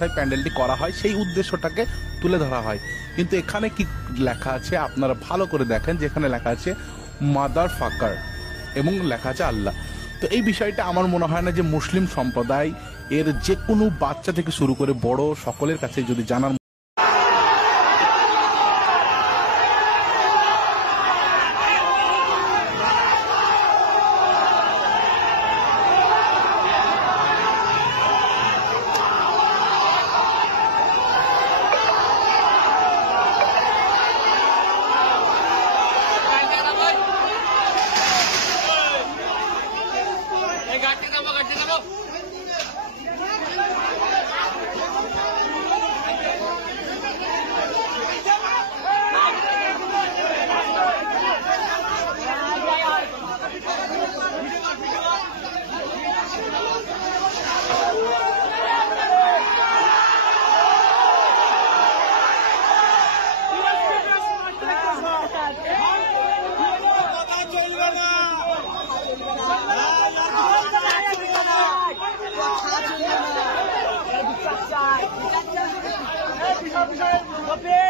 মাথায় প্যান্ডেলটি করা হয়, সেই উদ্দেশ্যটাকে তুলে ধরা হয়। কিন্তু এখানে কি লেখা আছে আপনারা ভালো করে দেখেন, যেখানে লেখা আছে মাদার ফাকার এবং লেখা আছে আল্লাহ। তো এই বিষয়টা আমার মনে হয় না যে মুসলিম সম্প্রদায় এর যে কোনো বাচ্চা থেকে শুরু করে বড় সকলের কাছে যদি জানার Stop it!